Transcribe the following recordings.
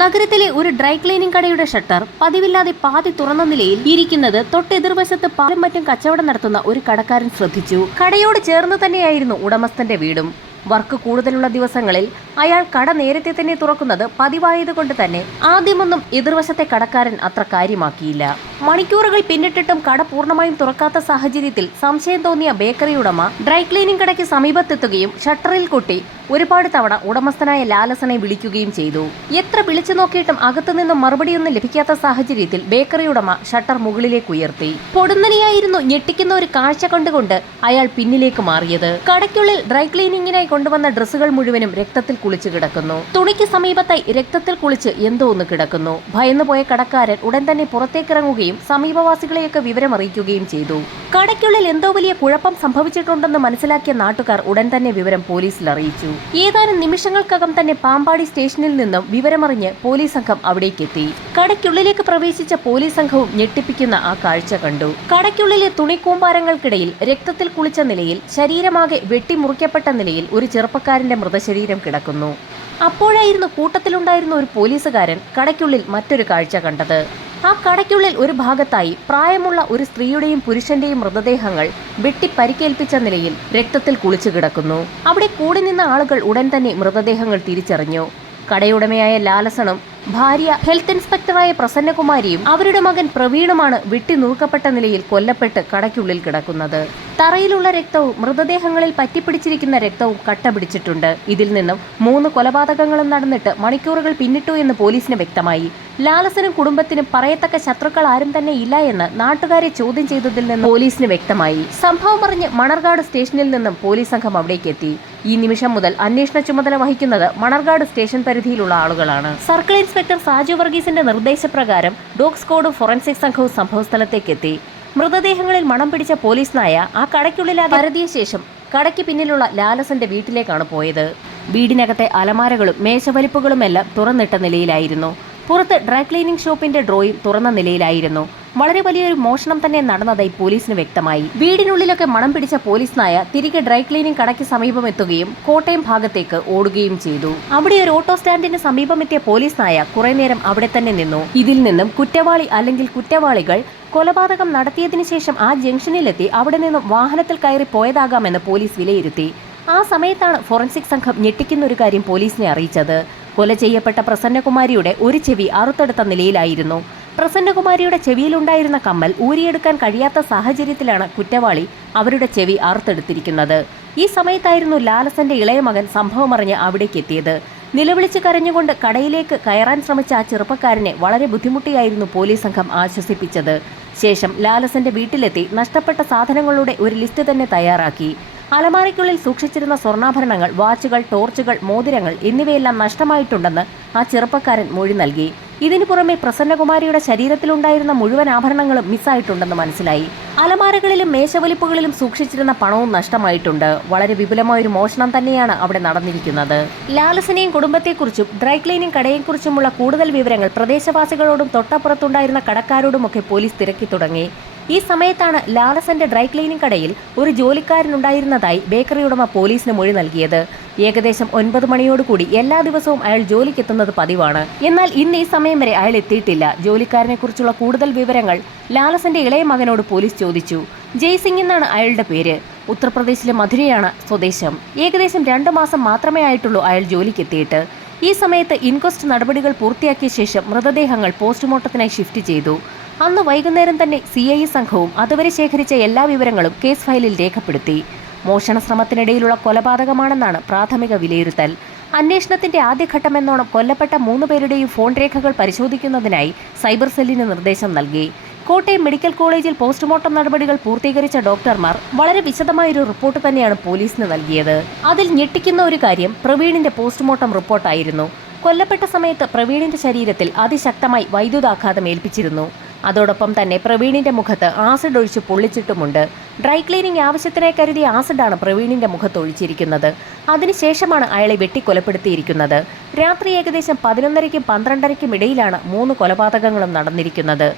നഗരത്തിലെ ഒരു dry cleaning കടയുടെ ഷട്ടർ പതിവില്ലാതെ പാതി തുറന്ന നിലയിൽ ഇരിക്കുന്നത് തൊട്ടെതിർവശത്ത് പാലും മറ്റും കച്ചവടം നടത്തുന്ന ഒരു കടക്കാരൻ ശ്രദ്ധിച്ചു. കടയോട് ചേർന്ന് തന്നെയായിരുന്നു ഉടമസ്ഥന്റെ വീടും. വർക്ക് കൂടുതലുള്ള ദിവസങ്ങളിൽ അയാൾ കട നേരത്തെ തന്നെ തുറക്കുന്നത് പതിവായതുകൊണ്ട് തന്നെ ആദ്യമൊന്നും എതിർവശത്തെ കടക്കാരൻ അത്ര കാര്യമാക്കിയില്ല. മണിക്കൂറുകൾ പിന്നിട്ടിട്ടും കട പൂർണ്ണമായും തുറക്കാത്ത സാഹചര്യത്തിൽ സംശയം തോന്നിയ ബേക്കറി ഉടമ ഡ്രൈ ക്ലീനിംഗ് കടയ്ക്ക് സമീപത്തെത്തുകയും ഷട്ടറിൽ കൊട്ടി ഒരുപാട് തവണ ഉടമസ്ഥനായ ലാലസനെ വിളിക്കുകയും ചെയ്തു. എത്ര വിളിച്ചു നോക്കിയിട്ടും അകത്തുനിന്നും മറുപടിയൊന്നും ലഭിക്കാത്ത സാഹചര്യത്തിൽ ബേക്കറി ഉടമ ഷട്ടർ മുകളിലേക്ക് ഉയർത്തി. പൊടുന്നനെയായിരുന്നു ഞെട്ടിക്കുന്ന ഒരു കാഴ്ച കണ്ടുകൊണ്ട് അയാൾ പിന്നിലേക്ക് മാറിയത്. കടയ്ക്കുള്ളിൽ ഡ്രൈ ക്ലീനിങ്ങിനായി കൊണ്ടുവന്ന ഡ്രസ്സുകൾ മുഴുവനും രക്തത്തിൽ കുളിച്ചു കിടക്കുന്നു. തുണിക്ക് സമീപത്തായി രക്തത്തിൽ കുളിച്ച് എന്തോ ഒന്ന് കിടക്കുന്നു. ഭയന്നുപോയ കടക്കാരൻ ഉടൻ തന്നെ പുറത്തേക്കിറങ്ങുകയും സമീപവാസികളെയൊക്കെ വിവരമറിയിക്കുകയും ചെയ്തു. കടയ്ക്കുള്ളിൽ എന്തോ വലിയ കുഴപ്പം സംഭവിച്ചിട്ടുണ്ടെന്ന് മനസ്സിലാക്കിയ നാട്ടുകാർ ഉടൻ തന്നെ വിവരം പോലീസിൽ അറിയിച്ചു. ഏതാനും നിമിഷങ്ങൾക്കകം തന്നെ പാമ്പാടി സ്റ്റേഷനിൽ നിന്നും വിവരമറിഞ്ഞ് പോലീസ് സംഘം അവിടേക്കെത്തി. കടയ്ക്കുള്ളിലേക്ക് പ്രവേശിച്ച പോലീസ് സംഘവും ഞെട്ടിപ്പിക്കുന്ന ആ കാഴ്ച കണ്ടു. കടയ്ക്കുള്ളിലെ തുണിക്കൂമ്പാരങ്ങൾക്കിടയിൽ രക്തത്തിൽ കുളിച്ച നിലയിൽ ശരീരമാകെ വെട്ടിമുറിക്കപ്പെട്ട നിലയിൽ ഒരു ചെറുപ്പക്കാരന്റെ മൃതശരീരം കിടക്കുന്നു. അപ്പോഴായിരുന്നു കൂട്ടത്തിലുണ്ടായിരുന്ന ഒരു പോലീസുകാരൻ കടയ്ക്കുള്ളിൽ മറ്റൊരു കാഴ്ച കണ്ടത്. ആ കടയ്ക്കുള്ളിൽ ഒരു ഭാഗത്തായി പ്രായമുള്ള ഒരു സ്ത്രീയുടെയും പുരുഷന്റെയും മൃതദേഹങ്ങൾ വെട്ടി പരിക്കേൽപ്പിച്ച നിലയിൽ രക്തത്തിൽ കുളിച്ചു കിടക്കുന്നു. അവിടെ കൂടി നിന്ന ആളുകൾ ഉടൻ തന്നെ മൃതദേഹങ്ങൾ തിരിച്ചറിഞ്ഞു. കടയുടമയായ ലാലസണും ഭാര്യ ഹെൽത്ത് ഇൻസ്പെക്ടറായ പ്രസന്നകുമാരിയും അവരുടെ മകൻ പ്രവീണുമാണ് വെട്ടിനുറുക്കപ്പെട്ട നിലയിൽ കൊല്ലപ്പെട്ട് കടയ്ക്കുള്ളിൽ കിടക്കുന്നത്. തറയിലുള്ള രക്തവും മൃതദേഹങ്ങളിൽ പറ്റിപ്പിടിച്ചിരിക്കുന്ന രക്തവും കട്ട പിടിച്ചിട്ടുണ്ട്. ഇതിൽ നിന്നും 3 കൊലപാതകങ്ങളും നടന്നിട്ട് മണിക്കൂറുകൾ പിന്നിട്ടു എന്ന് പോലീസിന് വ്യക്തമായി. ലാലസനും കുടുംബത്തിനും പറയത്തക്ക ശത്രുക്കൾ ആരും തന്നെ ഇല്ല എന്ന് നാട്ടുകാരെ ചോദ്യം ചെയ്തതിൽ നിന്ന് പോലീസിന് വ്യക്തമായി. സംഭവം അറിഞ്ഞ് മണർകാട് സ്റ്റേഷനിൽ നിന്നും പോലീസ് സംഘം അവിടേക്ക് എത്തി. ഈ നിമിഷം മുതൽ അന്വേഷണ ചുമതല വഹിക്കുന്നത് മണർകാട് സ്റ്റേഷൻ പരിധിയിലുള്ള ആളുകളാണ്. സർക്കിൾ ഇൻസ്പെക്ടർ സാജു വർഗീസിന്റെ നിർദ്ദേശപ്രകാരം ഡോഗ് സ്ക്വാഡും ഫോറൻസിക് സംഘവും സംഭവസ്ഥലത്തേക്ക് എത്തി. മൃതദേഹങ്ങളിൽ മണം പിടിച്ച പോലീസ് നായ ആ കടയ്ക്കുള്ളിൽ പരതിയ ശേഷം കടയ്ക്ക് പിന്നിലുള്ള ലാലസന്റെ വീട്ടിലേക്കാണ് പോയത്. വീടിനകത്തെ അലമാരകളും മേശവലിപ്പുകളുമെല്ലാം തുറന്നിട്ട നിലയിലായിരുന്നു. പുറത്ത് ഡ്രൈ ക്ലീനിംഗ് ഷോപ്പിന്റെ ഡ്രോയും തുറന്ന നിലയിലായിരുന്നു. വളരെ വലിയൊരു മോഷണം തന്നെ നടന്നതായി പോലീസിന് വ്യക്തമായി. വീടിനുള്ളിലൊക്കെ മണം പിടിച്ച പോലീസ് നായ തിരികെ ഡ്രൈ ക്ലീനിംഗ് കടയ്ക്ക് സമീപം എത്തുകയും കോട്ടയം ഭാഗത്തേക്ക് ഓടുകയും ചെയ്തു. അവിടെ ഒരു ഓട്ടോ സ്റ്റാൻഡിന് സമീപമെത്തിയ പോലീസ് നായ കുറെ നേരം അവിടെ തന്നെ നിന്നു. ഇതിൽ നിന്നും കുറ്റവാളി അല്ലെങ്കിൽ കുറ്റവാളികൾ കൊലപാതകം നടത്തിയതിനു ശേഷം ആ ജംഗ്ഷനിലെത്തി അവിടെ നിന്നും വാഹനത്തിൽ കയറി പോയതാകാമെന്ന് പോലീസ് വിലയിരുത്തി. ആ സമയത്താണ് ഫോറൻസിക് സംഘം ഞെട്ടിക്കുന്ന ഒരു കാര്യം പോലീസിനെ അറിയിച്ചത്. കൊല ചെയ്യപ്പെട്ട പ്രസന്നകുമാരിയുടെ ഒരു ചെവി അറുത്തെടുത്ത നിലയിലായിരുന്നു. പ്രസന്നകുമാരിയുടെ ചെവിയിലുണ്ടായിരുന്ന കമ്മൽ ഊരിയെടുക്കാൻ കഴിയാത്ത സാഹചര്യത്തിലാണ് കുറ്റവാളി അവരുടെ ചെവി അറുത്തെടുത്തിരിക്കുന്നത്. ഈ സമയത്തായിരുന്നു ലാലസന്റെ ഇളയ മകൻ സംഭവമറിഞ്ഞ് അവിടേക്ക് എത്തിയത്. നിലവിളിച്ച് കരഞ്ഞുകൊണ്ട് കടയിലേക്ക് കയറാൻ ശ്രമിച്ച ആ ചെറുപ്പക്കാരനെ വളരെ ബുദ്ധിമുട്ടിയായിരുന്നു പോലീസ് സംഘം ആശ്വസിപ്പിച്ചത്. ശേഷം ലാലസന്റെ വീട്ടിലെത്തി നഷ്ടപ്പെട്ട സാധനങ്ങളുടെ ഒരു ലിസ്റ്റ് തന്നെ തയ്യാറാക്കി. അലമാരയ്ക്കുള്ളിൽ സൂക്ഷിച്ചിരുന്ന സ്വർണ്ണാഭരണങ്ങൾ, വാച്ചുകൾ, ടോർച്ചുകൾ, മോതിരങ്ങൾ എന്നിവയെല്ലാം നഷ്ടമായിട്ടുണ്ടെന്ന് ആ ചെറുപ്പക്കാരൻ മൊഴി നൽകി. ഇതിനു പുറമെ പ്രസന്നകുമാരിയുടെ ശരീരത്തിലുണ്ടായിരുന്ന മുഴുവൻ ആഭരണങ്ങളും മിസ്സായിട്ടുണ്ടെന്ന് മനസ്സിലായി. അലമാരകളിലും മേശവലിപ്പുകളിലും സൂക്ഷിച്ചിരുന്ന പണവും നഷ്ടമായിട്ടുണ്ട്. വളരെ വിപുലമായൊരു മോഷണം തന്നെയാണ് അവിടെ നടന്നിരിക്കുന്നത്. ലാലസനെയും കുടുംബത്തെക്കുറിച്ചും ഡ്രൈ ക്ലീനിംഗ് കടയെക്കുറിച്ചുമുള്ള കൂടുതൽ വിവരങ്ങൾ പ്രദേശവാസികളോടും തൊട്ടപ്പുറത്തുണ്ടായിരുന്ന കടക്കാരോടുമൊക്കെ പോലീസ് തിരക്കി തുടങ്ങി. ഈ സമയത്താണ് ലാലസന്റെ ഡ്രൈ ക്ലീനിംഗ് കടയിൽ ഒരു ജോലിക്കാരനുണ്ടായിരുന്നതായി ബേക്കറി ഉടമ പോലീസിന് മൊഴി നൽകിയത്. ഏകദേശം 9 മണിയോടുകൂടി എല്ലാ ദിവസവും അയാൾ ജോലിക്കെത്തുന്നത് പതിവാണ്. എന്നാൽ ഇന്ന് ഈ സമയം വരെ അയാൾ എത്തിയിട്ടില്ല. ജോലിക്കാരനെ കുറിച്ചുള്ള കൂടുതൽ വിവരങ്ങൾ ലാലസന്റെ ഇളയ മകനോട് പോലീസ് ചോദിച്ചു. ജയ്സിംഗ് എന്നാണ് അയാളുടെ പേര്. ഉത്തർപ്രദേശിലെ മധുരയാണ് സ്വദേശം. ഏകദേശം 2 മാസം മാത്രമേ ആയിട്ടുള്ളൂ അയാൾ ജോലിക്കെത്തിയിട്ട്. ഈ സമയത്ത് ഇൻക്വസ്റ്റ് നടപടികൾ പൂർത്തിയാക്കിയ ശേഷം മൃതദേഹങ്ങൾ പോസ്റ്റ്മോർട്ടത്തിനായി ഷിഫ്റ്റ് ചെയ്തു. അന്ന് വൈകുന്നേരം തന്നെ CI സംഘവും അതുവരെ ശേഖരിച്ച എല്ലാ വിവരങ്ങളും കേസ് ഫയലിൽ രേഖപ്പെടുത്തി. മോഷണ ശ്രമത്തിനിടയിലുള്ള കൊലപാതകമാണെന്നാണ് പ്രാഥമിക വിലയിരുത്തൽ. അന്വേഷണത്തിന്റെ ആദ്യഘട്ടമെന്നോണം കൊല്ലപ്പെട്ട 3 പേരുടെയും ഫോൺ രേഖകൾ പരിശോധിക്കുന്നതിനായി സൈബർ സെല്ലിന് നിർദ്ദേശം നൽകി. കോട്ടയം മെഡിക്കൽ കോളേജിൽ പോസ്റ്റ്മോർട്ടം നടപടികൾ പൂർത്തീകരിച്ച ഡോക്ടർമാർ വളരെ വിശദമായൊരു റിപ്പോർട്ട് തന്നെയാണ് പോലീസിന് നൽകിയത്. അതിൽ ഞെട്ടിക്കുന്ന ഒരു കാര്യം പ്രവീണിന്റെ പോസ്റ്റ്മോർട്ടം റിപ്പോർട്ടായിരുന്നു. കൊല്ലപ്പെട്ട സമയത്ത് പ്രവീണിന്റെ ശരീരത്തിൽ അതിശക്തമായി വൈദ്യുതാഘാതം ഏൽപ്പിച്ചിരുന്നു. അതോടൊപ്പം തന്നെ പ്രവീണിന്റെ മുഖത്ത് ആസിഡ് ഒഴിച്ച് പൊള്ളിച്ചിട്ടുമുണ്ട്. ഡ്രൈ ക്ലീനിംഗ് ആവശ്യത്തിനായി കരുതിയ ആസിഡാണ് പ്രവീണിന്റെ മുഖത്ത് ഒഴിച്ചിരിക്കുന്നത്. അതിനുശേഷമാണ് അയാളെ വെട്ടിക്കൊലപ്പെടുത്തിയിരിക്കുന്നത്. രാത്രി ഏകദേശം 11:30-ക്കും 12:30-ക്കും ഇടയിലാണ് 3 കൊലപാതകങ്ങളും നടന്നിരിക്കുന്നത്.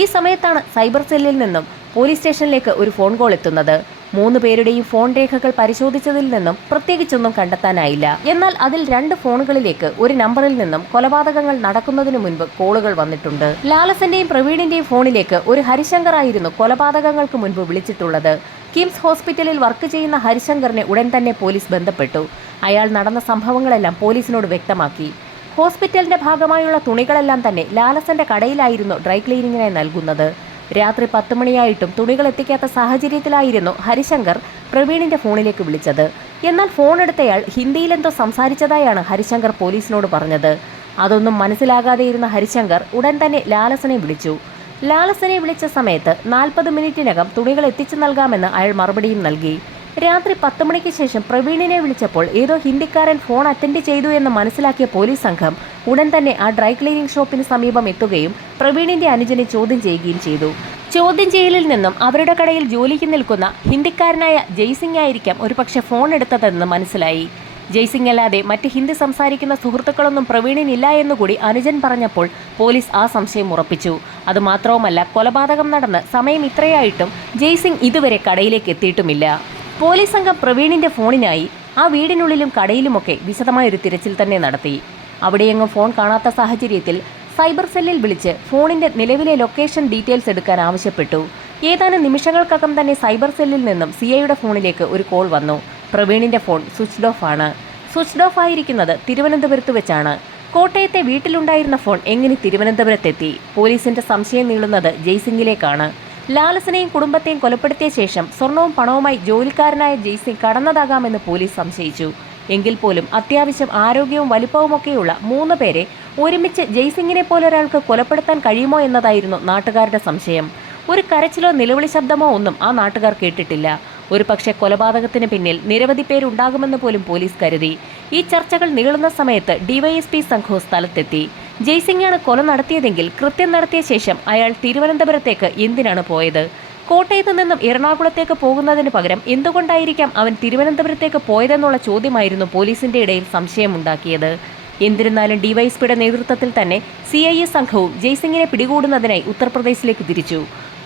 ഈ സമയത്താണ് സൈബർ സെല്ലിൽ നിന്നും പോലീസ് സ്റ്റേഷനിലേക്ക് ഒരു ഫോൺ കോൾ എത്തുന്നത്. 3 പേരുടെയും ഫോൺ രേഖകൾ പരിശോധിച്ചതിൽ നിന്നും പ്രത്യേകിച്ചൊന്നും കണ്ടെത്താനായില്ല. എന്നാൽ അതിൽ 2 ഫോണുകളിലേക്ക് ഒരു നമ്പറിൽ നിന്നും കൊലപാതകങ്ങൾ നടക്കുന്നതിനു മുൻപ് കോളുകൾ വന്നിട്ടുണ്ട്. ലാലസന്റെയും പ്രവീണിന്റെയും ഫോണിലേക്ക് ഒരു ഹരിശങ്കർ ആയിരുന്നു കൊലപാതകങ്ങൾക്ക് മുൻപ് വിളിച്ചിട്ടുള്ളത്. കിംസ് ഹോസ്പിറ്റലിൽ വർക്ക് ചെയ്യുന്ന ഹരിശങ്കറിനെ ഉടൻ തന്നെ പോലീസ് ബന്ധപ്പെട്ടു. അയാൾ നടന്ന സംഭവങ്ങളെല്ലാം പോലീസിനോട് വ്യക്തമാക്കി. ഹോസ്പിറ്റലിന്റെ ഭാഗമായുള്ള തുണികളെല്ലാം തന്നെ ലാലസന്റെ കടയിലായിരുന്നു ഡ്രൈ ക്ലീനിങ്ങിനായി നൽകുന്നത്. രാത്രി 10 മണിയായിട്ടും തുണികൾ എത്തിക്കാത്ത സാഹചര്യത്തിലായിരുന്നു ഹരിശങ്കർ പ്രവീണിന്റെ ഫോണിലേക്ക് വിളിച്ചത്. എന്നാൽ ഫോൺ എടുത്തയാൾ ഹിന്ദിയിലെന്തോ സംസാരിച്ചതായാണ് ഹരിശങ്കർ പോലീസിനോട് പറഞ്ഞത്. അതൊന്നും മനസ്സിലാകാതെയിരുന്ന ഹരിശങ്കർ ഉടൻ തന്നെ ലാലസനെ വിളിച്ചു. ലാലസനെ വിളിച്ച സമയത്ത് 40 മിനിറ്റിനകം തുണികൾ എത്തിച്ചു നൽകാമെന്ന് അയാൾ മറുപടിയും നൽകി. രാത്രി 10 മണിക്ക് ശേഷം പ്രവീണിനെ വിളിച്ചപ്പോൾ ഏതോ ഹിന്ദിക്കാരൻ ഫോൺ അറ്റൻഡ് ചെയ്തു എന്ന് മനസ്സിലാക്കിയ പോലീസ് സംഘം ഉടൻ തന്നെ ആ ഡ്രൈ ക്ലീനിംഗ് ഷോപ്പിന് സമീപം എത്തുകയും പ്രവീണിന്റെ അനുജനെ ചോദ്യം ചെയ്യുകയും ചെയ്തു. ചോദ്യം ചെയ്യലിൽ നിന്നും അവരുടെ കടയിൽ ജോലിക്ക് നിൽക്കുന്ന ഹിന്ദിക്കാരനായ ജയ്സിംഗ് ആയിരിക്കാം ഒരുപക്ഷെ ഫോൺ എടുത്തതെന്ന് മനസ്സിലായി. ജയ്സിംഗ് അല്ലാതെ മറ്റ് ഹിന്ദി സംസാരിക്കുന്ന സുഹൃത്തുക്കളൊന്നും പ്രവീണിനില്ല എന്നുകൂടി അനുജൻ പറഞ്ഞപ്പോൾ പോലീസ് ആ സംശയം ഉറപ്പിച്ചു. അതുമാത്രവുമല്ല, കൊലപാതകം നടന്ന് സമയം ഇത്രയായിട്ടും ജയ്സിംഗ് ഇതുവരെ കടയിലേക്ക് എത്തിയിട്ടുമില്ല. പോലീസ് സംഘം പ്രവീണിന്റെ ഫോണിനായി ആ വീടിനുള്ളിലും കടയിലുമൊക്കെ വിശദമായൊരു തിരച്ചിൽ തന്നെ നടത്തി. അവിടെയെങ്ങും ഫോൺ കാണാത്ത സാഹചര്യത്തിൽ സൈബർ സെല്ലിൽ വിളിച്ച് ഫോണിന്റെ നിലവിലെ ലൊക്കേഷൻ ഡീറ്റെയിൽസ് എടുക്കാൻ ആവശ്യപ്പെട്ടു. ഏതാനും നിമിഷങ്ങൾക്കകം തന്നെ സൈബർ സെല്ലിൽ നിന്നും സിഐയുടെ ഫോണിലേക്ക് ഒരു കോൾ വന്നു. പ്രവീണിന്റെ ഫോൺ സ്വിച്ച്ഡ് ഓഫ് ആണ്. സ്വിച്ച്ഡ് ഓഫ് ആയിരിക്കുന്നത് തിരുവനന്തപുരത്ത് വെച്ചാണ്. കോട്ടയത്തെ വീട്ടിലുണ്ടായിരുന്ന ഫോൺ എങ്ങനെ തിരുവനന്തപുരത്തെത്തി? പോലീസിന്റെ സംശയം നീളുന്നത് ജയ്സിംഗിലേക്കാണ്. ലാലസനെയും കുടുംബത്തെയും കൊലപ്പെടുത്തിയ ശേഷം സ്വർണവും പണവുമായി ജോലിക്കാരനായ ജയ്സിംഗ് കടന്നതാകാമെന്ന് പോലീസ് സംശയിച്ചു. എങ്കിൽ പോലും അത്യാവശ്യം ആരോഗ്യവും വലിപ്പവുമൊക്കെയുള്ള 3 പേരെ ഒരുമിച്ച് ജയ്സിംഗിനെ പോലൊരാൾക്ക് കൊലപ്പെടുത്താൻ കഴിയുമോ എന്നതായിരുന്നു നാട്ടുകാരുടെ സംശയം. ഒരു കരച്ചിലോ നിലവിളി ശബ്ദമോ ഒന്നും ആ നാട്ടുകാർ കേട്ടിട്ടില്ല. ഒരു പക്ഷേ കൊലപാതകത്തിന് പിന്നിൽ നിരവധി പേരുണ്ടാകുമെന്ന് പോലും പോലീസ് കരുതി. ഈ ചർച്ചകൾ നീളുന്ന സമയത്ത് ഡിവൈഎസ്പി സംഘവും സ്ഥലത്തെത്തി. ജയ്സിംഗാണ് കൊല നടത്തിയതെങ്കിൽ കൃത്യം നടത്തിയ ശേഷം അയാൾ തിരുവനന്തപുരത്തേക്ക് എന്തിനാണ് പോയത്? കോട്ടയത്ത് നിന്നും എറണാകുളത്തേക്ക് പോകുന്നതിന് പകരം എന്തുകൊണ്ടായിരിക്കാം അവൻ തിരുവനന്തപുരത്തേക്ക് പോയതെന്നുള്ള ചോദ്യമായിരുന്നു പോലീസിന്റെ ഇടയിൽ സംശയമുണ്ടാക്കിയത്. എന്നിരുന്നാലും ഡിവൈഎസ്പിയുടെ നേതൃത്വത്തിൽ തന്നെ CIA സംഘവും ജയ്സിംഗിനെ പിടികൂടുന്നതിനായി ഉത്തർപ്രദേശിലേക്ക് തിരിച്ചു.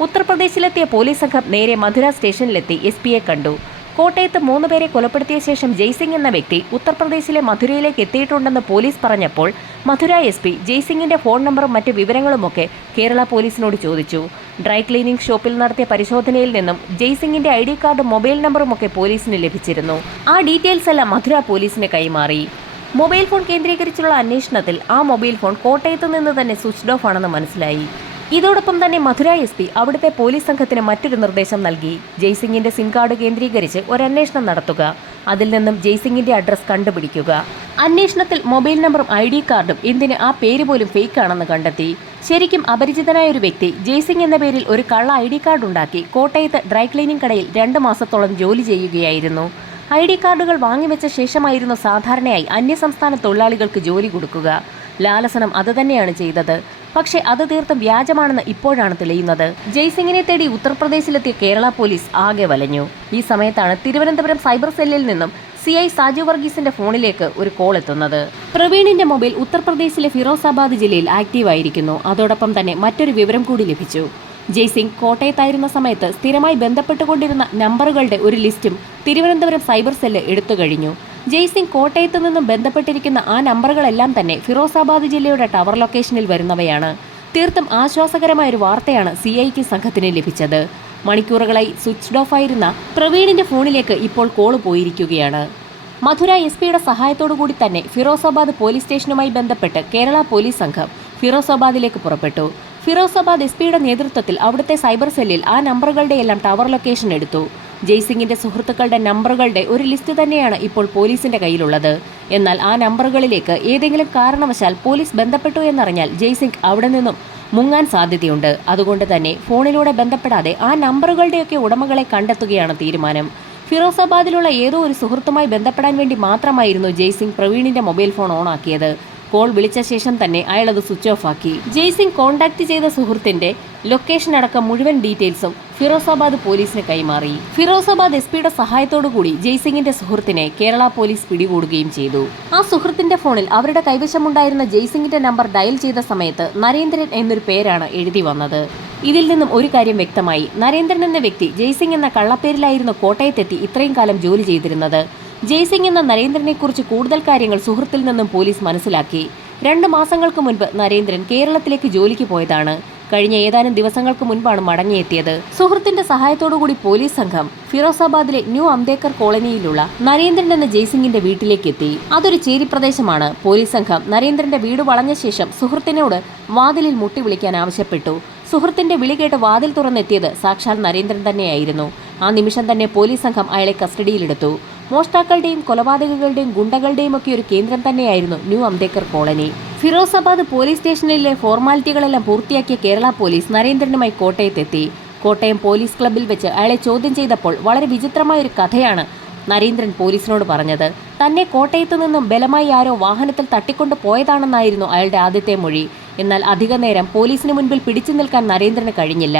ഉത്തർപ്രദേശിലെത്തിയ പോലീസ് സംഘം നേരെ മധുര സ്റ്റേഷനിലെത്തി SP-യെ കണ്ടു. കോട്ടയത്ത് 3 പേരെ കൊലപ്പെടുത്തിയ ശേഷം ജയ്സിംഗ് എന്ന വ്യക്തി ഉത്തർപ്രദേശിലെ മധുരയിലേക്ക് എത്തിയിട്ടുണ്ടെന്ന് പോലീസ് പറഞ്ഞപ്പോൾ മധുര SP ജയ്സിംഗിന്റെ ഫോൺ നമ്പറും മറ്റ് വിവരങ്ങളുമൊക്കെ കേരള പോലീസിനോട് ചോദിച്ചു. ഡ്രൈ ക്ലീനിംഗ് ഷോപ്പിൽ നടത്തിയ പരിശോധനയിൽ നിന്നും ജയ്സിംഗിന്റെ ID കാർഡും മൊബൈൽ നമ്പറും ഒക്കെ പോലീസിന് ലഭിച്ചിരുന്നു. ആ ഡീറ്റെയിൽസ് എല്ലാം മധുര പോലീസിന് കൈമാറി. മൊബൈൽ ഫോൺ കേന്ദ്രീകരിച്ചുള്ള അന്വേഷണത്തിൽ ആ മൊബൈൽ ഫോൺ കോട്ടയത്ത് നിന്ന് തന്നെ സ്വിച്ച്ഡ് ഓഫ് ആണെന്ന് മനസ്സിലായി. ഇതോടൊപ്പം തന്നെ മധുര SP അവിടുത്തെ പോലീസ് സംഘത്തിന് മറ്റൊരു നിർദ്ദേശം നൽകി. ജയ്സിംഗിന്റെ സിം കാർഡ് കേന്ദ്രീകരിച്ച് ഒരന്വേഷണം നടത്തുക. അതിൽ നിന്നും ജയ്സിംഗിന്റെ അഡ്രസ് കണ്ടുപിടിക്കുക. അന്വേഷണത്തിൽ മൊബൈൽ നമ്പറും ID കാർഡും എന്തിന് ആ പേര് പോലും ഫേക്ക് ആണെന്ന് കണ്ടെത്തി. ശരിക്കും അപരിചിതനായ ഒരു വ്യക്തി ജയ്സിംഗ് എന്ന പേരിൽ ഒരു കള്ള ID കാർഡ് ഉണ്ടാക്കി കോട്ടയത്ത് ഡ്രൈ ക്ലീനിംഗ് കടയിൽ 2 മാസത്തോളം ജോലി ചെയ്യുകയായിരുന്നു. ID കാർഡുകൾ വാങ്ങിവെച്ച ശേഷമായിരുന്നു സാധാരണയായി അന്യസംസ്ഥാന തൊഴിലാളികൾക്ക് ജോലി കൊടുക്കുക. ലാലസനം അത് തന്നെയാണ് ചെയ്തത്. പക്ഷേ അത് തീർത്തും വ്യാജമാണെന്ന് ഇപ്പോഴാണ് തെളിയുന്നത്. ജയ്സിംഗിനെ തേടി ഉത്തർപ്രദേശിലെത്തിയ കേരള പോലീസ് ആകെ വലഞ്ഞു. ഈ സമയത്താണ് തിരുവനന്തപുരം സൈബർ സെല്ലിൽ നിന്നും CI സാജു വർഗീസിന്റെ ഫോണിലേക്ക് ഒരു കോൾ എത്തുന്നത്. പ്രവീണിന്റെ മൊബൈൽ ഉത്തർപ്രദേശിലെ ഫിറോസാബാദ് ജില്ലയിൽ ആക്റ്റീവായിരിക്കുന്നു. അതോടൊപ്പം തന്നെ മറ്റൊരു വിവരം കൂടി ലഭിച്ചു. ജയ്സിംഗ് കോട്ടയത്തായിരുന്ന സമയത്ത് സ്ഥിരമായി ബന്ധപ്പെട്ടുകൊണ്ടിരുന്ന നമ്പറുകളുടെ ഒരു ലിസ്റ്റും തിരുവനന്തപുരം സൈബർ സെല്ല് എടുത്തു കഴിഞ്ഞു. ജയ്സിംഗ് കോട്ടയത്ത് നിന്നും ബന്ധപ്പെട്ടിരിക്കുന്ന ആ നമ്പറുകളെല്ലാം തന്നെ ഫിറോസാബാദ് ജില്ലയുടെ ടവർ ലൊക്കേഷനിൽ വരുന്നവയാണ്. തീർത്തും ആശ്വാസകരമായൊരു വാർത്തയാണ് CIക്ക് സംഘത്തിന് ലഭിച്ചത്. മണിക്കൂറുകളായി സ്വിച്ച്ഡ് ഓഫ് ആയിരുന്ന പ്രവീണിന്റെ ഫോണിലേക്ക് ഇപ്പോൾ കോള് പോയിരിക്കുകയാണ്. മധുര SP-യുടെ സഹായത്തോടുകൂടി തന്നെ ഫിറോസാബാദ് പോലീസ് സ്റ്റേഷനുമായി ബന്ധപ്പെട്ട് കേരള പോലീസ് സംഘം ഫിറോസാബാദിലേക്ക് പുറപ്പെട്ടു. ഫിറോസാബാദ് SP-യുടെ നേതൃത്വത്തിൽ അവിടുത്തെ സൈബർ സെല്ലിൽ ആ നമ്പറുകളുടെ എല്ലാം ടവർ ലൊക്കേഷൻ എടുത്തു. ജയ്സിംഗിന്റെ സുഹൃത്തുക്കളുടെ നമ്പറുകളുടെ ഒരു ലിസ്റ്റ് തന്നെയാണ് ഇപ്പോൾ പോലീസിന്റെ കയ്യിലുള്ളത്. എന്നാൽ ആ നമ്പറുകളിലേക്ക് ഏതെങ്കിലും കാരണവശാൽ പോലീസ് ബന്ധപ്പെട്ടു എന്നറിഞ്ഞാൽ ജയ്സിംഗ് അവിടെ നിന്നും മുങ്ങാൻ സാധ്യതയുണ്ട്. അതുകൊണ്ട് തന്നെ ഫോണിലൂടെ ബന്ധപ്പെടാതെ ആ നമ്പറുകളുടെയൊക്കെ ഉടമകളെ കണ്ടെത്തുകയാണ് തീരുമാനം. ഫിറോസാബാദിലുള്ള ഏതോ ഒരു സുഹൃത്തുമായി ബന്ധപ്പെടാൻ വേണ്ടി മാത്രമായിരുന്നു ജയ്സിംഗ് പ്രവീണിന്റെ മൊബൈൽ ഫോൺ ഓണാക്കിയത്. കോൾ വിളിച്ച ശേഷം തന്നെ അയാൾ അത് സ്വിച്ച് ഓഫ് ആക്കി. ജയ്സിംഗ് കോൺടാക്ട് ചെയ്ത സുഹൃത്തിന്റെ ലൊക്കേഷൻ അടക്കം മുഴുവൻ ഡീറ്റെയിൽസും ഫിറോസാബാദ് പോലീസിന് കൈമാറി. ഫിറോസാബാദ് എസ് പിയുടെ സഹായത്തോടുകൂടി ജയ്സിംഗിന്റെ സുഹൃത്തിനെ കേരള പോലീസ് പിടികൂടുകയും ചെയ്തു. ആ സുഹൃത്തിന്റെ ഫോണിൽ അവരുടെ കൈവശമുണ്ടായിരുന്ന ജയ്സിംഗിന്റെ നമ്പർ ഡയൽ ചെയ്ത സമയത്ത് നരേന്ദ്രൻ എന്നൊരു പേരാണ് എഴുതി വന്നത്. ഇതിൽ നിന്നും ഒരു കാര്യം വ്യക്തമായി. നരേന്ദ്രൻ എന്ന വ്യക്തി ജയ്സിംഗ് എന്ന കള്ളപ്പേരിലായിരുന്നു കോട്ടയത്തെത്തി ഇത്രയും കാലം ജോലി ചെയ്തിരുന്നത്. ജയ്സിംഗ് എന്ന നരേന്ദ്രനെക്കുറിച്ച് കൂടുതൽ കാര്യങ്ങൾ സുഹൃത്തിൽ നിന്നും പോലീസ് മനസ്സിലാക്കി. 2 മാസങ്ങൾക്ക് മുൻപ് നരേന്ദ്രൻ കേരളത്തിലേക്ക് ജോലിക്ക് പോയതാണ്. കഴിഞ്ഞ ഏതാനും ദിവസങ്ങൾക്ക് മുൻപാണ് മടങ്ങിയെത്തിയത്. സുഹൃത്തിന്റെ സഹായത്തോടുകൂടി പോലീസ് സംഘം ഫിറോസാബാദിലെ ന്യൂ അംബേദ്കർ കോളനിയിലുള്ള നരേന്ദ്രൻ എന്ന ജയ്സിംഗിന്റെ വീട്ടിലേക്ക് എത്തി. അതൊരു ചേരി പ്രദേശമാണ്. പോലീസ് സംഘം നരേന്ദ്രന്റെ വീട് വളഞ്ഞ ശേഷം സുഹൃത്തിനോട് വാതിലിൽ മുട്ടി വിളിക്കാൻ ആവശ്യപ്പെട്ടു. സുഹൃത്തിന്റെ വിളി കേട്ട് വാതിൽ തുറന്നെത്തിയത് സാക്ഷാൽ നരേന്ദ്രൻ തന്നെയായിരുന്നു. ആ നിമിഷം തന്നെ പോലീസ് സംഘം അയാളെ കസ്റ്റഡിയിലെടുത്തു. മോഷ്ടാക്കളുടെയും കൊലപാതകങ്ങളുടെയും ഗുണ്ടകളുടെയും ഒക്കെ ഒരു കേന്ദ്രം തന്നെയായിരുന്നു new Ambedkar colony. Firozabad police സ്റ്റേഷനിലെ ഫോർമാലിറ്റികളെല്ലാം പൂർത്തിയാക്കിയ കേരള പോലീസ് നരേന്ദ്രനുമായി കോട്ടയത്തെത്തി. കോട്ടയം പോലീസ് ക്ലബ്ബിൽ വെച്ച് അയാളെ ചോദ്യം ചെയ്തപ്പോൾ വളരെ വിചിത്രമായൊരു കഥയാണ് നരേന്ദ്രൻ പോലീസിനോട് പറഞ്ഞത്. തന്നെ കോട്ടയത്ത് നിന്നും ബലമായി ആരോ വാഹനത്തിൽ തട്ടിക്കൊണ്ടു പോയതാണെന്നായിരുന്നു അയാളുടെ ആദ്യത്തെ മൊഴി. എന്നാൽ അധിക നേരം പോലീസിന് മുൻപിൽ പിടിച്ചു നിൽക്കാൻ നരേന്ദ്രന് കഴിഞ്ഞില്ല.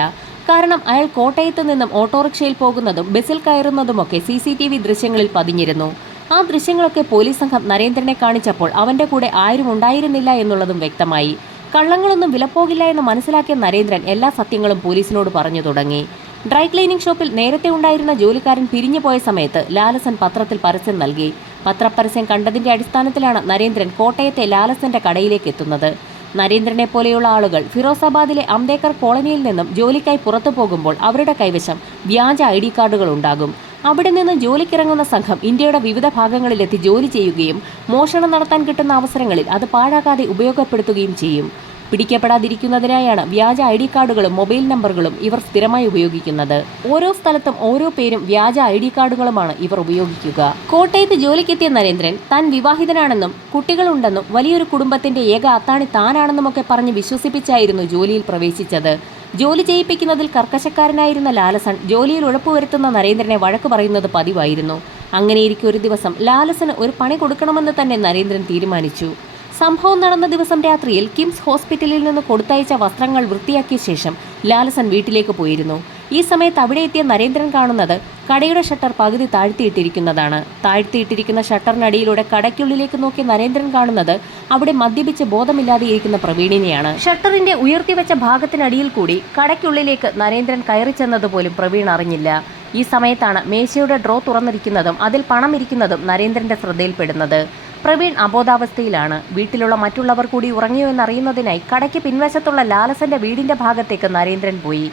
കാരണം അയാൾ കോട്ടയത്ത് നിന്നും ഓട്ടോറിക്ഷയിൽ പോകുന്നതും ബസ്സിൽ കയറുന്നതുമൊക്കെ CCTV ദൃശ്യങ്ങളിൽ പതിഞ്ഞിരുന്നു. ആ ദൃശ്യങ്ങളൊക്കെ പോലീസ് സംഘം നരേന്ദ്രനെ കാണിച്ചപ്പോൾ അവന്റെ കൂടെ ആരും ഉണ്ടായിരുന്നില്ല എന്നുള്ളതും വ്യക്തമായി. കള്ളങ്ങളൊന്നും വിലപ്പോകില്ല എന്ന് മനസ്സിലാക്കിയ നരേന്ദ്രൻ എല്ലാ സത്യങ്ങളും പോലീസിനോട് പറഞ്ഞു തുടങ്ങി. ഡ്രൈ ക്ലീനിംഗ് ഷോപ്പിൽ നേരത്തെ ഉണ്ടായിരുന്ന ജോലിക്കാരൻ പിരിഞ്ഞു പോയ സമയത്ത് ലാലസൻ പത്രത്തിൽ പരസ്യം നൽകി. പത്രപരസ്യം കണ്ടതിന്റെ അടിസ്ഥാനത്തിലാണ് നരേന്ദ്രൻ കോട്ടയത്തെ ലാലസന്റെ കടയിലേക്ക് എത്തുന്നത്. നരേന്ദ്രനെ പോലെയുള്ള ആളുകൾ ഫിറോസാബാദിലെ അംബേദ്കർ കോളനിയിൽ നിന്നും ജോലിക്കായി പുറത്തു പോകുമ്പോൾ അവരുടെ കൈവശം വ്യാജ ID കാർഡുകൾ ഉണ്ടാകും. അവിടെ നിന്ന് ജോലിക്കിറങ്ങുന്ന സംഘം ഇന്ത്യയുടെ വിവിധ ഭാഗങ്ങളിലെത്തി ജോലി ചെയ്യുകയും മോഷണം നടത്താൻ കിട്ടുന്ന അവസരങ്ങളിൽ അത് പാഴാക്കാതെ ഉപയോഗപ്പെടുത്തുകയും ചെയ്യും. പിടിക്കപ്പെടാതിരിക്കുന്നതിനായാണ് വ്യാജ ID കാർഡുകളും മൊബൈൽ നമ്പറുകളും ഇവർ സ്ഥിരമായി ഉപയോഗിക്കുന്നത്. ഓരോ സ്ഥലത്തും ഓരോ പേരും വ്യാജ ID കാർഡുകളുമാണ് ഇവർ ഉപയോഗിക്കുക. കോട്ടയത്ത് ജോലിക്കെത്തിയ നരേന്ദ്രൻ താൻ വിവാഹിതനാണെന്നും കുട്ടികളുണ്ടെന്നും വലിയൊരു കുടുംബത്തിന്റെ ഏക അത്താണി താനാണെന്നുമൊക്കെ പറഞ്ഞ് വിശ്വസിപ്പിച്ചായിരുന്നു ജോലിയിൽ പ്രവേശിച്ചത്. ജോലി ചെയ്യിപ്പിക്കുന്നതിൽ കർക്കശക്കാരനായിരുന്ന ലാലസൺ ജോലിയിൽ ഉഴപ്പുവരുത്തുന്ന നരേന്ദ്രനെ വഴക്ക് പറയുന്നത് പതിവായിരുന്നു. അങ്ങനെയിരിക്കെ ഒരു ദിവസം ലാലസന് ഒരു പണി കൊടുക്കണമെന്ന് തന്നെ നരേന്ദ്രൻ തീരുമാനിച്ചു. സംഭവം നടന്ന ദിവസം രാത്രിയിൽ കിംസ് ഹോസ്പിറ്റലിൽ നിന്ന് കൊടുത്തയച്ച വസ്ത്രങ്ങൾ വൃത്തിയാക്കിയ ശേഷം ലാലസൻ വീട്ടിലേക്ക് പോയിരുന്നു. ഈ സമയത്ത് അവിടെ എത്തിയ നരേന്ദ്രൻ കാണുന്നത് കടയുടെ ഷട്ടർ പകുതി താഴ്ത്തിയിട്ടിരിക്കുന്നതാണ്. താഴ്ത്തിയിട്ടിരിക്കുന്ന ഷട്ടറിനടിയിലൂടെ കടയ്ക്കുള്ളിലേക്ക് നോക്കിയ നരേന്ദ്രൻ കാണുന്നത് അവിടെ മദ്യപിച്ച് ബോധമില്ലാതെ ഇരിക്കുന്ന പ്രവീണിനെയാണ്. ഷട്ടറിന്റെ ഉയർത്തിവെച്ച ഭാഗത്തിനടിയിൽ കൂടി കടയ്ക്കുള്ളിലേക്ക് നരേന്ദ്രൻ കയറി ചെന്നതുപോലും പ്രവീൺ അറിഞ്ഞില്ല. ഈ സമയത്താണ് മേശയുടെ ഡ്രോ തുറന്നിരിക്കുന്നതും അതിൽ പണം ഇരിക്കുന്നതും നരേന്ദ്രന്റെ ശ്രദ്ധയിൽപ്പെടുന്നത്. പ്രവീൺ അബോധാവസ്ഥയിലാണ്. വീട്ടിലുള്ള മറ്റുള്ളവർ കൂടി ഉറങ്ങിയോ എന്നറിയുന്നതിനായി കടയ്ക്ക് പിൻവശത്തുള്ള ലാലസന്റെ വീടിന്റെ ഭാഗത്തേക്ക് നരേന്ദ്രൻ പോയി.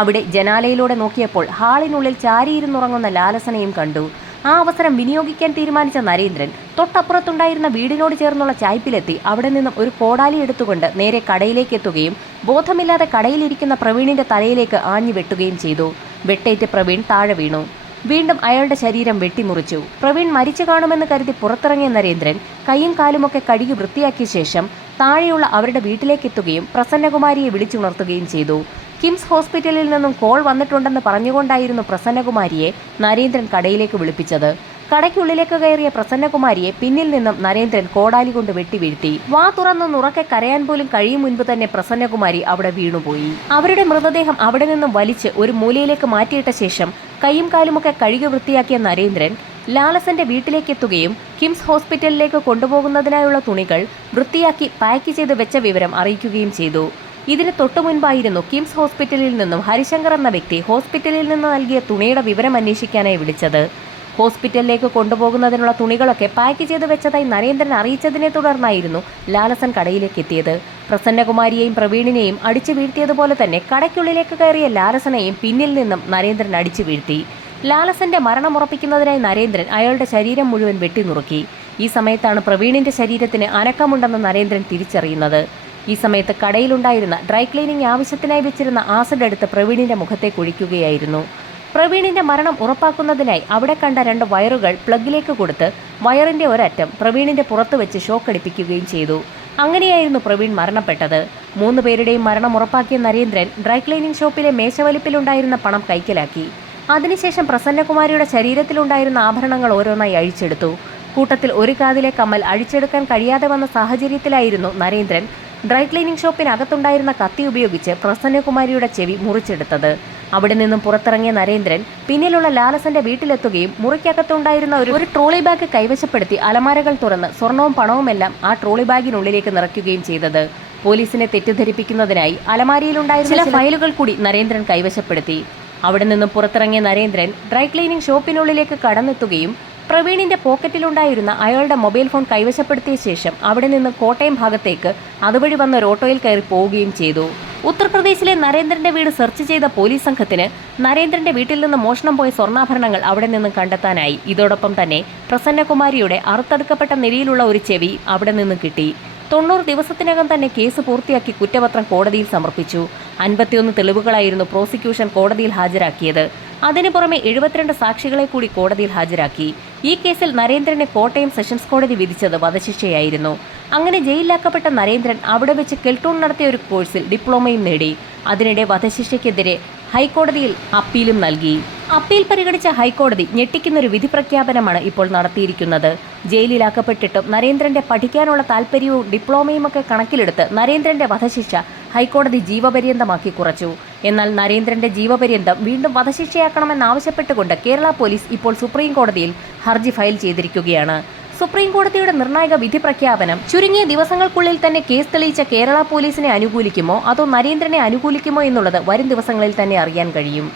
അവിടെ ജനാലയിലൂടെ നോക്കിയപ്പോൾ ഹാളിനുള്ളിൽ ചാരിയിരുന്നുറങ്ങുന്ന ലാലസനെയും കണ്ടു. ആ അവസരം വിനിയോഗിക്കാൻ തീരുമാനിച്ച നരേന്ദ്രൻ തൊട്ടപ്പുറത്തുണ്ടായിരുന്ന വീടിനോട് ചേർന്നുള്ള ചായ്പിലെത്തി അവിടെ നിന്നും ഒരു കോടാലി എടുത്തുകൊണ്ട് നേരെ കടയിലേക്ക് എത്തുകയും ബോധമില്ലാതെ കടയിലിരിക്കുന്ന പ്രവീണിന്റെ തലയിലേക്ക് ആഞ്ഞു വെട്ടുകയും ചെയ്തു. വെട്ടേറ്റ് പ്രവീൺ താഴെ വീണു. വീണ്ടും അയാളുടെ ശരീരം വെട്ടിമുറിച്ചു. പ്രവീൺ മരിച്ചു കാണുമെന്ന് കരുതി പുറത്തിറങ്ങിയ നരേന്ദ്രൻ കൈയും കാലുമൊക്കെ കഴുകി വൃത്തിയാക്കിയ ശേഷം താഴെയുള്ള അവരുടെ വീട്ടിലേക്കെത്തുകയും പ്രസന്നകുമാരിയെ വിളിച്ചുണർത്തുകയും ചെയ്തു. കിംസ് ഹോസ്പിറ്റലിൽ നിന്നും കോൾ വന്നിട്ടുണ്ടെന്ന് പറഞ്ഞുകൊണ്ടായിരുന്നു പ്രസന്നകുമാരിയെ നരേന്ദ്രൻ കടയിലേക്ക് വിളിപ്പിച്ചത്. കടയ്ക്കുള്ളിലേക്ക് കയറിയ പ്രസന്നകുമാരിയെ പിന്നിൽ നിന്നും നരേന്ദ്രൻ കോടാലി കൊണ്ട് വെട്ടി വീഴ്ത്തി. വാ തുറന്നുറക്കെ കരയാൻ പോലും കഴിയും മുൻപ് തന്നെ പ്രസന്നകുമാരി അവിടെ വീണുപോയി. അവരുടെ മൃതദേഹം അവിടെ നിന്നും വലിച്ച് ഒരു മൂലയിലേക്ക് മാറ്റിയിട്ട ശേഷം കൈയും കാലുമൊക്കെ കഴുകി വൃത്തിയാക്കിയ നരേന്ദ്രൻ ലാലസന്റെ വീട്ടിലേക്കെത്തുകയും കിംസ് ഹോസ്പിറ്റലിലേക്ക് കൊണ്ടുപോകുന്നതിനായുള്ള തുണികൾ വൃത്തിയാക്കി പാക്ക് ചെയ്ത് വെച്ച വിവരം അറിയിക്കുകയും ചെയ്തു. ഇതിന് തൊട്ടു മുൻപായിരുന്നു കിംസ് ഹോസ്പിറ്റലിൽ നിന്നും ഹരിശങ്കർ എന്ന വ്യക്തി ഹോസ്പിറ്റലിൽ നിന്ന് നൽകിയ തുണിയുടെ വിവരം അന്വേഷിക്കാനായി വിളിച്ചത്. ഹോസ്പിറ്റലിലേക്ക് കൊണ്ടുപോകുന്നതിനുള്ള തുണികളൊക്കെ പാക്ക് ചെയ്ത് വെച്ചതായി നരേന്ദ്രൻ അറിയിച്ചതിനെ തുടർന്നായിരുന്നു ലാലസൻ കടയിലേക്ക് എത്തിയത്. പ്രസന്നകുമാരിയെയും പ്രവീണിനെയും അടിച്ചു വീഴ്ത്തിയതുപോലെ തന്നെ കടയ്ക്കുള്ളിലേക്ക് കയറിയ ലാലസനെയും പിന്നിൽ നിന്നും നരേന്ദ്രൻ അടിച്ചു വീഴ്ത്തി. ലാലസന്റെ മരണം ഉറപ്പിക്കുന്നതിനായി നരേന്ദ്രൻ അയാളുടെ ശരീരം മുഴുവൻ വെട്ടിനുറുക്കി. ഈ സമയത്താണ് പ്രവീണിന്റെ ശരീരത്തിന് അനക്കമുണ്ടെന്ന് നരേന്ദ്രൻ തിരിച്ചറിയുന്നത്. ഈ സമയത്ത് കടയിലുണ്ടായിരുന്ന ഡ്രൈ ക്ലീനിങ് ആവശ്യത്തിനായി വെച്ചിരുന്ന ആസിഡ് എടുത്ത് പ്രവീണിന്റെ മുഖത്തെ കുഴിക്കുകയായിരുന്നു. പ്രവീണിന്റെ മരണം ഉറപ്പാക്കുന്നതിനായി അവിടെ കണ്ട 2 വയറുകൾ പ്ലഗിലേക്ക് കൊടുത്ത് വയറിന്റെ ഒരറ്റം പ്രവീണിന്റെ പുറത്ത് വെച്ച് ഷോക്കടിപ്പിക്കുകയും ചെയ്തു. അങ്ങനെയായിരുന്നു പ്രവീൺ മരണപ്പെട്ടത്. 3 പേരുടെയും മരണം ഉറപ്പാക്കിയ നരേന്ദ്രൻ ഡ്രൈ ക്ലീനിങ് ഷോപ്പിലെ മേശവലിപ്പിലുണ്ടായിരുന്ന പണം കൈക്കലാക്കി. അതിനുശേഷം പ്രസന്നകുമാരിയുടെ ശരീരത്തിലുണ്ടായിരുന്ന ആഭരണങ്ങൾ ഓരോന്നായി അഴിച്ചെടുത്തു. കൂട്ടത്തിൽ ഒരു കാതിലെ കമ്മൽ അഴിച്ചെടുക്കാൻ കഴിയാതെ വന്ന സാഹചര്യത്തിലായിരുന്നു നരേന്ദ്രൻ ഡ്രൈ ക്ലീനിംഗ് ഷോപ്പിനകത്തുണ്ടായിരുന്ന കത്തി ഉപയോഗിച്ച് പ്രസന്നകുമാരിയുടെ ചെവി മുറിച്ചെടുത്തത്. അവിടെ നിന്നും പുറത്തിറങ്ങിയ നരേന്ദ്രൻ പിന്നിലുള്ള ലാലസന്റെ വീട്ടിലെത്തുകയും മുറിക്കകത്തുണ്ടായിരുന്ന ഒരു ട്രോളി ബാഗ് കൈവശപ്പെടുത്തി അലമാരകൾ തുറന്ന് സ്വർണവും പണവുമെല്ലാം ആ ട്രോളി ബാഗിനുള്ളിലേക്ക് നിറയ്ക്കുകയും ചെയ്തത്. പോലീസിനെ തെറ്റിദ്ധരിപ്പിക്കുന്നതിനായി അലമാരിയിലുണ്ടായിരുന്ന ചില ഫയലുകൾ കൂടി നരേന്ദ്രൻ കൈവശപ്പെടുത്തി. അവിടെ നിന്നും പുറത്തിറങ്ങിയ നരേന്ദ്രൻ ഡ്രൈ ക്ലീനിംഗ് ഷോപ്പിനുള്ളിലേക്ക് കടന്നെത്തുകയും പ്രവീണിന്റെ പോക്കറ്റിലുണ്ടായിരുന്ന അയാളുടെ മൊബൈൽ ഫോൺ കൈവശപ്പെടുത്തിയ ശേഷം അവിടെ നിന്ന് കോട്ടയം ഭാഗത്തേക്ക് അതുവഴി വന്ന ഒരു ഓട്ടോയിൽ കയറി പോവുകയും ചെയ്തു. ഉത്തർപ്രദേശിലെ നരേന്ദ്രന്റെ വീട് സെർച്ച് ചെയ്ത പോലീസ് സംഘത്തിന് നരേന്ദ്രന്റെ വീട്ടിൽ നിന്ന് മോഷണം പോയ സ്വർണ്ണാഭരണങ്ങൾ അവിടെ നിന്നും കണ്ടെത്താനായി. ഇതോടൊപ്പം തന്നെ പ്രസന്നകുമാരിയുടെ അറുത്തെടുക്കപ്പെട്ട നിലയിലുള്ള ഒരു ചെവി അവിടെ നിന്ന് കിട്ടി. 90 ദിവസത്തിനകം തന്നെ കേസ് പൂർത്തിയാക്കി കുറ്റപത്രം കോടതിയിൽ സമർപ്പിച്ചു. 51 തെളിവുകളായിരുന്നു പ്രോസിക്യൂഷൻ കോടതിയിൽ ഹാജരാക്കിയത്. അതിനു പുറമെ 72 സാക്ഷികളെ കൂടി കോടതിയിൽ ഹാജരാക്കി. ഈ കേസിൽ നരേന്ദ്രനെ കോട്ടയം സെഷൻസ് കോടതി വിധിച്ചത് വധശിക്ഷയായിരുന്നു. അങ്ങനെ ജയിലിലാക്കപ്പെട്ട നരേന്ദ്രൻ അവിടെ വെച്ച് കെൽട്ടൂൺ നടത്തിയ ഒരു കോഴ്സിൽ ഡിപ്ലോമയും നേടി. അതിനിടെ വധശിക്ഷയ്ക്കെതിരെ ഹൈക്കോടതിയിൽ അപ്പീലും നൽകി. അപ്പീൽ പരിഗണിച്ച ഹൈക്കോടതി ഞെട്ടിക്കുന്നൊരു വിധി പ്രഖ്യാപനമാണ് ഇപ്പോൾ നടത്തിയിരിക്കുന്നത്. ജയിലിലാക്കപ്പെട്ടിട്ടും നരേന്ദ്രന്റെ പഠിക്കാനുള്ള താല്പര്യവും ഡിപ്ലോമയും ഒക്കെ കണക്കിലെടുത്ത് നരേന്ദ്രന്റെ വധശിക്ഷ ഹൈക്കോടതി ജീവപര്യന്തമാക്കി കുറച്ചു. എന്നാൽ നരേന്ദ്രന്റെ ജീവപര്യന്തം വീണ്ടും വധശിക്ഷയാക്കണമെന്നാവശ്യപ്പെട്ടുകൊണ്ട് കേരള പോലീസ് ഇപ്പോൾ സുപ്രീം കോടതിയിൽ ഹർജി ഫയൽ ചെയ്തിരിക്കുകയാണ്. സുപ്രീം കോടതിയുടെ നിർണായക വിധി പ്രഖ്യാപനം ചുരുങ്ങിയ ദിവസങ്ങൾക്കുള്ളിൽ തന്നെ കേസ് തെളിയിച്ച കേരള പോലീസിനെ അനുകൂലിക്കുമോ അതോ നരേന്ദ്രനെ അനുകൂലിക്കുമോ എന്നുള്ളത് വരും ദിവസങ്ങളിൽ തന്നെ അറിയാൻ കഴിയും.